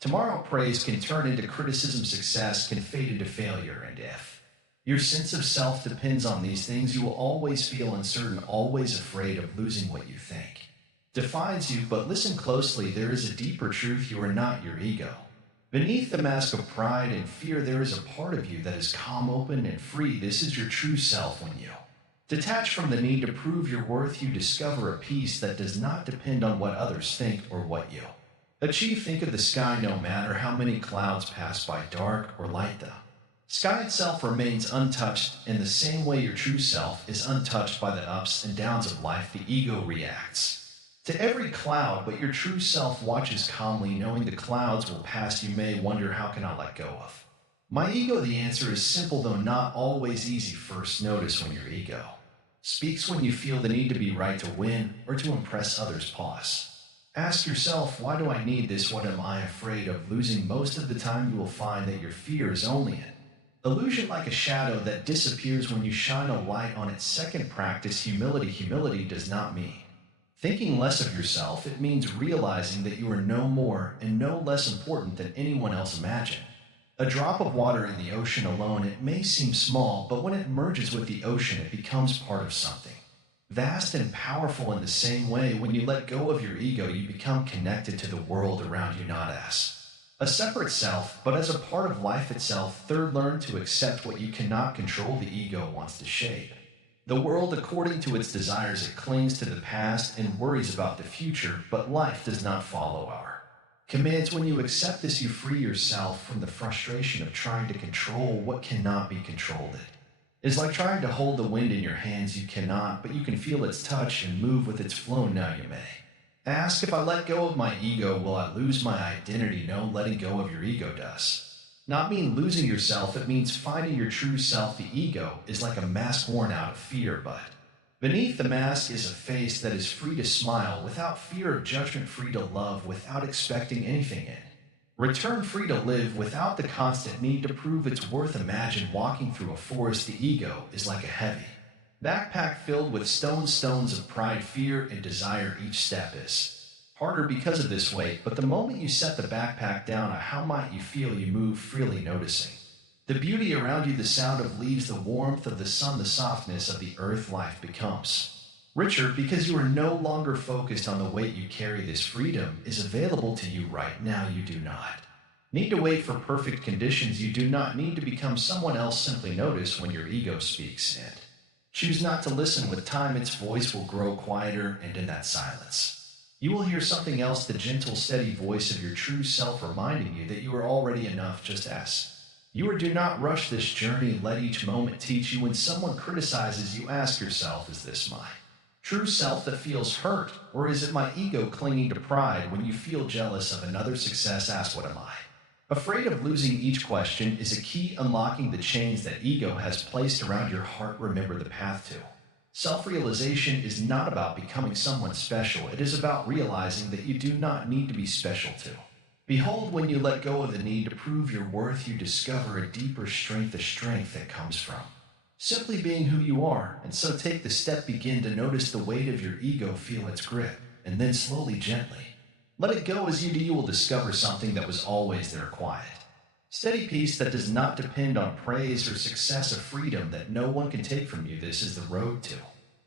Tomorrow praise can turn into criticism, success can fade into failure, and if your sense of self depends on these things, you will always feel uncertain, always afraid of losing what you think defines you. But listen closely, there is a deeper truth. You are not your ego. Beneath the mask of pride and fear, there is a part of you that is calm, open, and free. This is your true self. When you detach from the need to prove your worth, you discover a peace that does not depend on what others think or what you achieve. Think of the sky. No matter how many clouds pass by, dark or light, the sky itself remains untouched. In the same way, your true self is untouched by the ups and downs of life. The ego reacts to every cloud, but your true self watches calmly, knowing the clouds will pass. You may wonder, how can I let go of my ego? The answer is simple, though not always easy. First, notice when your ego speaks, when you feel the need to be right, to win, or to impress others. Pause. Ask yourself, why do I need this? What am I afraid of losing? Most of the time, you will find that your fear is only an illusion, like a shadow that disappears when you shine a light on it. Second, practice humility. Humility does not mean thinking less of yourself. It means realizing that you are no more and no less important than anyone else. Imagine a drop of water in the ocean alone. It may seem small, but when it merges with the ocean, it becomes part of something vast and powerful. In the same way, when you let go of your ego, you become connected to the world around you, not as a separate self, but as a part of life itself. Third, learn to accept what you cannot control. The ego wants to shape the world according to its desires. It clings to the past and worries about the future, but life does not follow our commands. When you accept this, you free yourself from the frustration of trying to control what cannot be controlled. It is like trying to hold the wind in your hands. You cannot, but you can feel its touch and move with its flow. Now you may ask, if I let go of my ego, will I lose my identity? No, letting go of your ego does not mean losing yourself. It means finding your true self. The ego is like a mask worn out of fear, but beneath the mask is a face that is free to smile without fear of judgment, free to love without expecting anything in return, free to live without the constant need to prove its worth. Imagine walking through a forest. The ego is like a heavy backpack filled with stones of pride, fear, and desire. Each step is harder because of this weight, but the moment you set the backpack down, how might you feel? You move freely, noticing the beauty around you, the sound of leaves, the warmth of the sun, the softness of the earth. Life becomes richer because you are no longer focused on the weight you carry. This freedom is available to you right now. You do not need to wait for perfect conditions. You do not need to become someone else. Simply notice when your ego speaks and choose not to listen. With time, its voice will grow quieter, and in that silence, you will hear something else, the gentle, steady voice of your true self, reminding you that you are already enough just as you are. Do not rush this journey. Let each moment teach you. When someone criticizes you, ask yourself, is this my true self that feels hurt, or is it my ego clinging to pride? When you feel jealous of another's success, ask, what am I afraid of losing? Each question is a key unlocking the chains that ego has placed around your heart. Remember, the path to self-realization is not about becoming someone special. It is about realizing that you do not need to be special to. Behold, when you let go of the need to prove your worth, you discover a deeper strength, a strength that comes from simply being who you are. And so take the step, begin to notice the weight of your ego, feel its grip, and then slowly, gently let it go. As you do, you will discover something that was always there, quiet, steady peace that does not depend on praise or success, a freedom that no one can take from you. This is the road to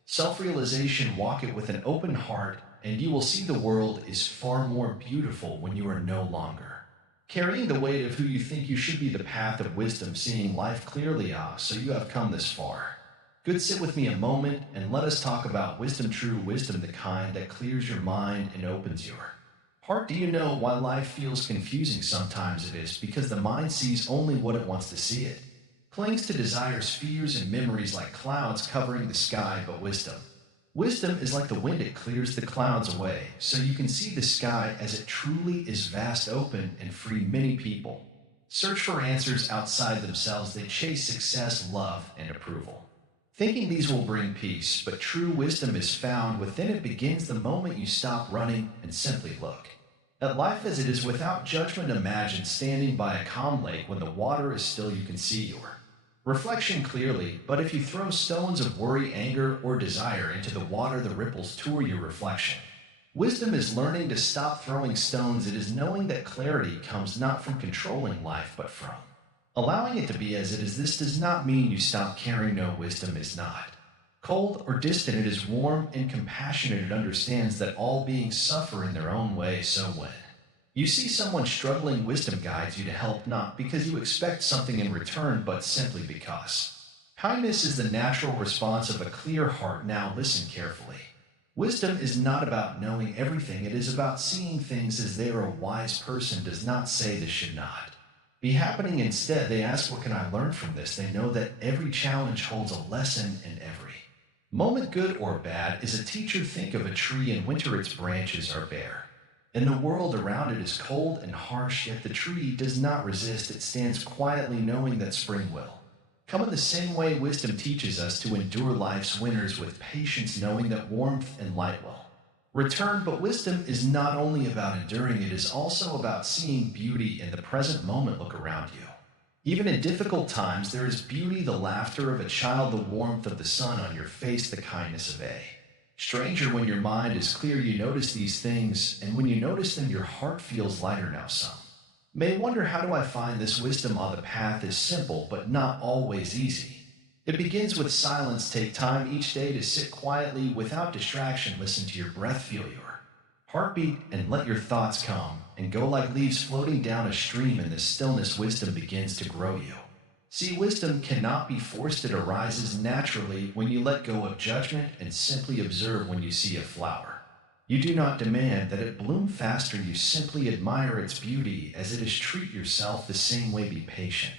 self-realization. Walk it with an open heart, and you will see the world is far more beautiful when you are no longer carrying the weight of who you think you should be. The path of wisdom, seeing life clearly. So you have come this far. Good, sit with me a moment and let us talk about wisdom, true wisdom, the kind that clears your mind and opens your heart. Do you know why life feels confusing sometimes? It is because the mind sees only what it wants to see. It clings to desires, fears, and memories like clouds covering the sky. But wisdom is like the wind. It clears the clouds away so you can see the sky as it truly is, vast, open, and free. Many people search for answers outside themselves. They chase success, love, and approval, Thinking these will bring peace, but true wisdom is found within it begins the moment you stop running and simply look. At life as it is without judgment, imagine standing by a calm lake when the water is still you can see your reflection clearly, but if you throw stones of worry, anger, or desire into the water, the ripples tour your reflection. Wisdom is learning to stop throwing stones. It is knowing that clarity comes not from controlling life, but from allowing it to be as it is. This does not mean you stop caring. No, wisdom is not cold or distant. It is warm and compassionate. It understands that all beings suffer in their own way. So when you see someone struggling, wisdom guides you to help, not because you expect something in return, but simply because kindness is the natural response of a clear heart. Now listen carefully. Wisdom is not about knowing everything. It is about seeing things as they are. A wise person does not say this should not be happening. Instead, they ask, what can I learn from this? They know that every challenge holds a lesson, and every moment, good or bad, is a teacher. Think of a tree. In winter, its branches are bare, and the world around it is cold and harsh, yet the tree does not resist. It stands quietly, knowing that spring will come. In the same way, wisdom teaches us to endure life's winters with patience, knowing that warmth and light will return. But wisdom is not only about enduring, it is also about seeing beauty in the present moment. Look around you. Even in difficult times, there is beauty: the laughter of a child, the warmth of the sun on your face, the kindness of a stranger. When your mind is clear, you notice these things, and when you notice them, your heart feels lighter. Now, some may wonder, how do I find this wisdom? On the path is simple, but not always easy. It begins with silence. Take time each day to sit quietly without distraction. Listen to your breath, feel your heartbeat, and let your thoughts come and go like leaves floating down a stream. In this stillness, wisdom begins to grow you. See, wisdom cannot be forced. It arises naturally when you let go of judgment and simply observe. When you see a flower, you do not demand that it bloom faster. You simply admire its beauty as it is. Treat yourself the same way. Be patient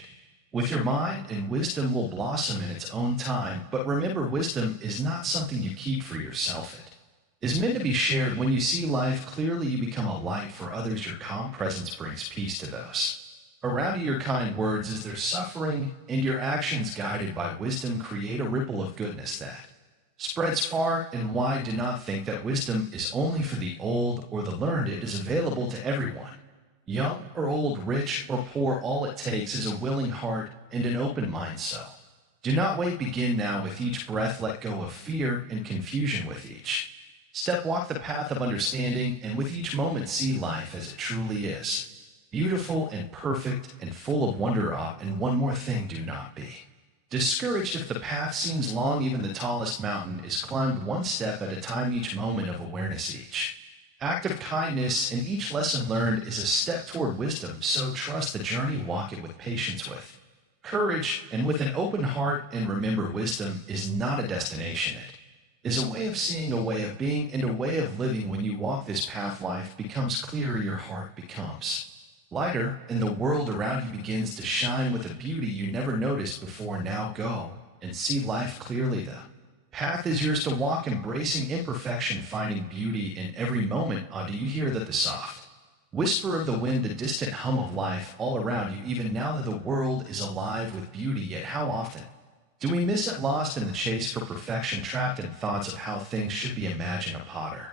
with your mind, and wisdom will blossom in its own time. But remember, wisdom is not something you keep for yourself. It is meant to be shared. When you see life clearly, you become a light for others. Your calm presence brings peace to those around you. Your kind words as their suffering, and your actions guided by wisdom create a ripple of goodness that spreads far and wide. Do not think that wisdom is only for the old or the learned. It is available to everyone, young or old, rich or poor. All it takes is a willing heart and an open mind. So do not wait. Begin now. With each breath, let go of fear and confusion. With each step, walk the path of understanding, and with each moment, see life as it truly is, beautiful and perfect and full of wonder. And one more thing, do not be discouraged if the path seems long. Even the tallest mountain is climbed one step at a time. Each moment of awareness, each act of kindness, and each lesson learned is a step toward wisdom. So trust the journey, walk it with patience, with courage, and with an open heart. And remember, wisdom is not a destination. It is a way of seeing, a way of being, and a way of living. When you walk this path, life becomes clearer, your heart becomes lighter, and the world around you begins to shine with a beauty you never noticed before. Now go and see life clearly. The path is yours to walk, embracing imperfection, finding beauty in every moment. Do you hear that? The soft whisper of the wind, the distant hum of life all around you, even now that the world is alive with beauty. Yet how often do we miss it, lost in the chase for perfection, trapped in thoughts of how things should be? Imagine a potter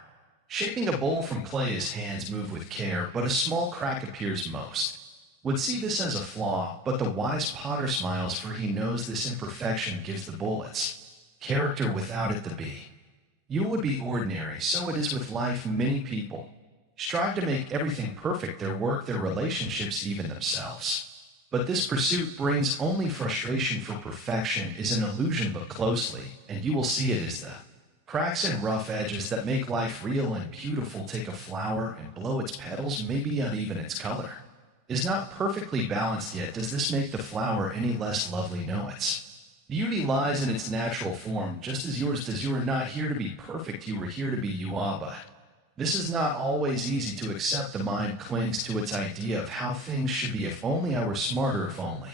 shaping a bowl from clay. His hands move with care, but a small crack appears. Most would see this as a flaw, but the wise potter smiles, for he knows this imperfection gives the bowl its character. Without it, the be you would be ordinary. So it is with life. Many people strive to make everything perfect, their work, their relationships, even themselves. But this pursuit brings only frustration, for perfection is an illusion. Look closely, and you will see it is the cracks and rough edges that make life real and beautiful. Take a flower and blow its petals, may be uneven, its color is not perfectly balanced, yet does this make the flower any less lovely? No, its beauty lies in its natural form, just as yours does. You are not here to be perfect, you are here to be you are. But this is not always easy to accept. The mind clings to its idea of how things should be. If only I were smarter, if only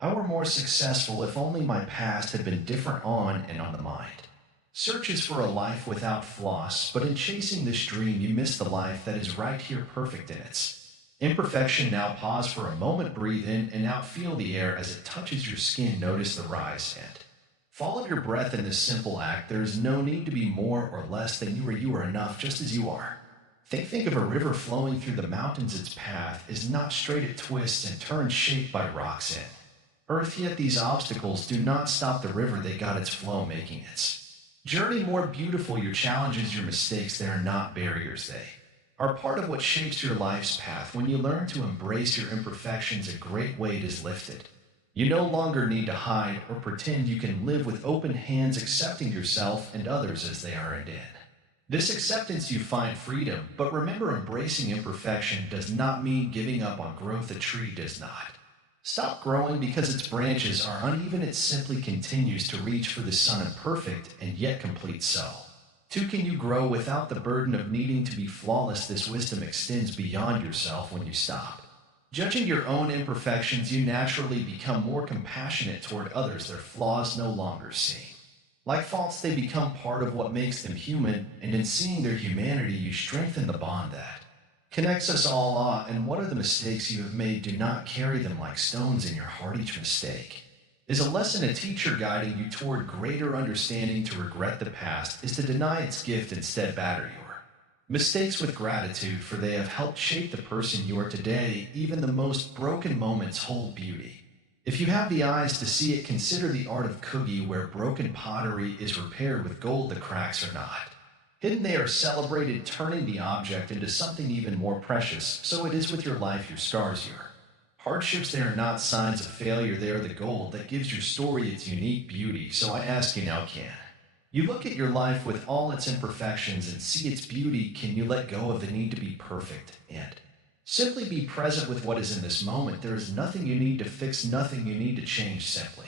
I were more successful, if only my past had been different. On and on the mind searches for a life without flaws, but in chasing this dream, you miss the life that is right here, perfect in its imperfection. Now pause for a moment, breathe in and out, feel the air as it touches your skin. Notice the rise and Follow your breath in this simple act. There is no need to be more or less than you are enough just as you are. Think of a river flowing through the mountains. Its path is not straight, it twists and turns shaped by rocks in earth, yet these obstacles do not stop the river. They got its flow, making its journey more beautiful. Your challenges, your mistakes, they are not barriers. They are part of what shapes your life's path. When you learn to embrace your imperfections, a great weight is lifted. You no longer need to hide or pretend. You can live with open hands, accepting yourself and others as they are. And in this acceptance, you find freedom. But remember, embracing imperfection does not mean giving up on growth. A tree does not stop growing because its branches are uneven. It simply continues to reach for the sun, imperfect and yet complete. So, too, can you grow without the burden of needing to be flawless. This wisdom extends beyond yourself. When you stop judging your own imperfections, you naturally become more compassionate toward others. Their flaws no longer seem like faults, they become part of what makes them human, and in seeing their humanity, you strengthen the bond that connects us all. And what are the mistakes you have made? Do not carry them like stones in your heart. Each mistake is a lesson, a teacher guiding you toward greater understanding. To regret the past is to deny its gift. Instead, batter your mistakes with gratitude, for they have helped shape the person you are today. Even the most broken moments hold beauty. If you have the eyes to see it, consider the art of kugi, where broken pottery is repaired with gold. The cracks are not hidden, they are celebrated, turning the object into something even more precious. So it is with your life, your scars, your hardships, they are not signs of failure. They are the gold that gives your story its unique beauty. So I ask you now, can you look at your life with all its imperfections and see its beauty? Can you let go of the need to be perfect and simply be present with what is in this moment? There is nothing you need to fix, nothing you need to change. Simply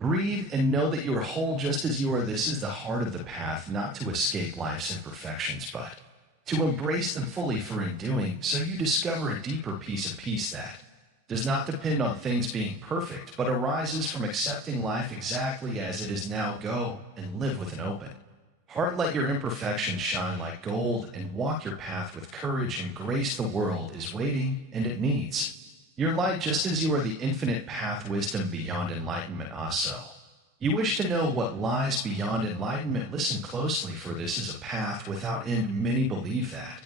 breathe and know that you are whole just as you are. This is the heart of the path, not to escape life's imperfections, but to embrace them fully. For in doing so, you discover a deeper peace, a peace that does not depend on things being perfect, but arises from accepting life exactly as it is. Now go and live with an open heart. Let your imperfections shine like gold and walk your path with courage and grace. The world is waiting and it needs your light, just as you are the infinite path, wisdom beyond enlightenment. So you wish to know what lies beyond enlightenment? Listen closely, for this is a path without end. Many believe that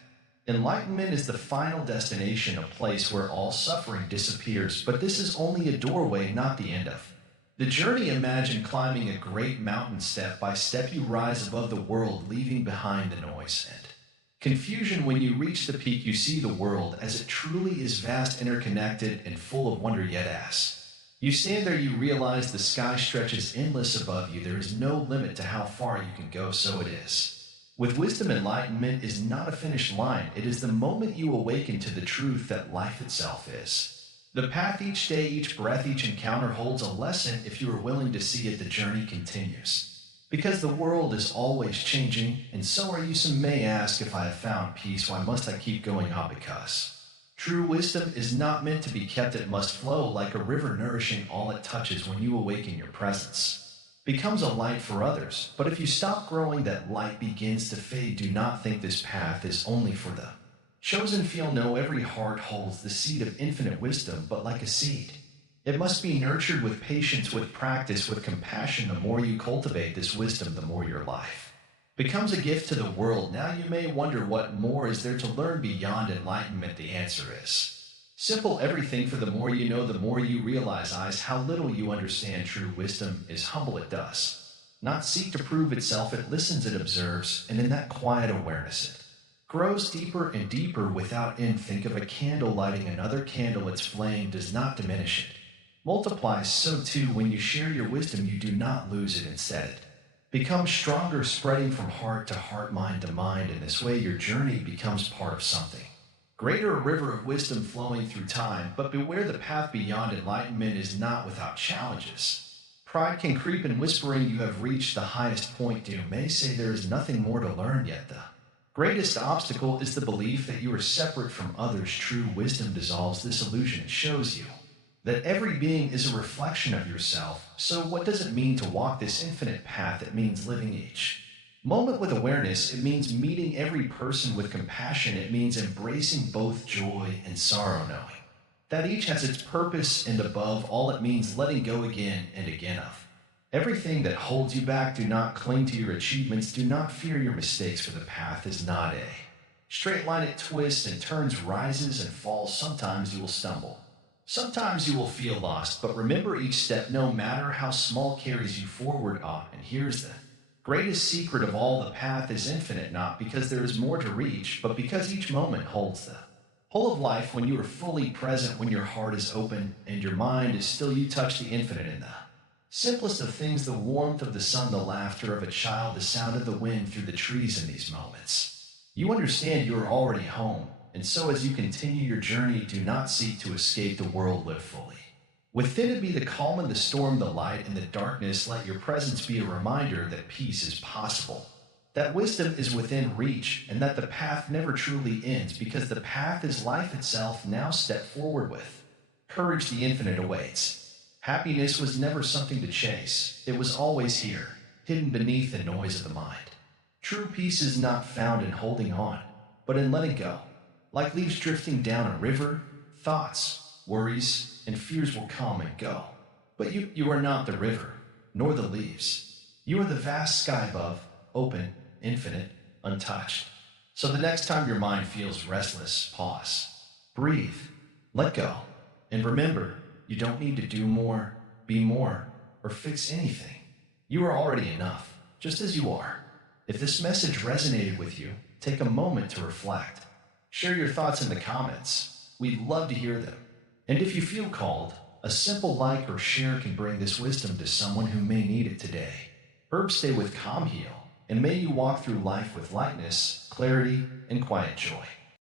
enlightenment is the final destination, a place where all suffering disappears. But this is only a doorway, not the end of the journey. Imagine climbing a great mountain. Step by step you rise above the world, leaving behind the noise and confusion. When you reach the peak, you see the world as it truly is, vast, interconnected, and full of wonder. Yet as you stand there, you realize the sky stretches endless above you. There is no limit to how far you can go. So it is with wisdom. Enlightenment is not a finish line. It is the moment you awaken to the truth that life itself is the path. Each day, each breath, each encounter holds a lesson. If you are willing to see it, the journey continues. Because the world is always changing, and so are you. Some may ask, if I have found peace, why must I keep going on? Because true wisdom is not meant to be kept. It must flow like a river, nourishing all it touches. When you awaken, your presence becomes a light for others. But if you stop growing, that light begins to fade. Do not think this path is only for the chosen few. No, every heart holds the seed of infinite wisdom, but like a seed, it must be nurtured with patience, with practice, with compassion. The more you cultivate this wisdom, the more your life becomes a gift to the world. Now you may wonder, what more is there to learn beyond enlightenment? The answer is simple, everything. For the more you know, the more you realize how little you understand. True wisdom is humble. It does not seek to prove itself. It listens, it observes, and in that quiet awareness it grows deeper and deeper without end. Think of a candle lighting another candle. Its flame does not diminish, it multiplies. So too, when you share your wisdom, you do not lose it. Instead, it becomes stronger, spreading from heart to heart, mind to mind. In this way, your journey becomes part of something greater, a river of wisdom flowing through time. But beware, the path beyond enlightenment is not without challenges. Pride can creep in, whispering you have reached the highest point. You may say there is nothing more to learn yet. The greatest obstacle is the belief that you are separate from others. True wisdom dissolves this illusion. It shows you that every being is a reflection of yourself. So what does it mean to walk this infinite path? It means living each moment with awareness. It means meeting every person with compassion. It means embracing both joy and sorrow, knowing that each has its purpose. And above all, it means letting go again and again of Everything that holds you back, do not cling to your achievements, do not fear your mistakes, for the path is not a straight line. It twists and turns, rises and falls. Sometimes you will stumble. Sometimes you will feel lost, but remember, each step, no matter how small, carries you forward. And here's the greatest secret of all: the path is infinite, not because there is more to reach, but because each moment holds the whole of life. When you are fully present, when your heart is open and your mind is still, you touch the infinite in the simplest of things: the warmth of the sun, the laughter of a child, the sound of the wind through the trees. In these moments, you understand you are already home. And so, as you continue your journey, do not seek to escape the world, live fully within it. Be the calm in the storm, the light in the darkness. Let your presence be a reminder that peace is possible, that wisdom is within reach, and that the path never truly ends, because the path is life itself. Now step forward with courage, the infinite awaits. Happiness was never something to chase, it was always here, hidden beneath the noise of the mind. True peace is not found in holding on, but in letting go. Like leaves drifting down a river, thoughts, worries, and fears will come and go. But you are not the river, nor the leaves. You are the vast sky above, open, infinite, untouched. So the next time your mind feels restless, pause, breathe, let go, and remember, you don't need to do more, be more, or fix anything. You are already enough, just as you are. If this message resonated with you, take a moment to reflect. Share your thoughts in the comments. We'd love to hear them. And if you feel called, a simple like or share can bring this wisdom to someone who may need it today. Stay with calm, heal, and may you walk through life with lightness, clarity, and quiet joy.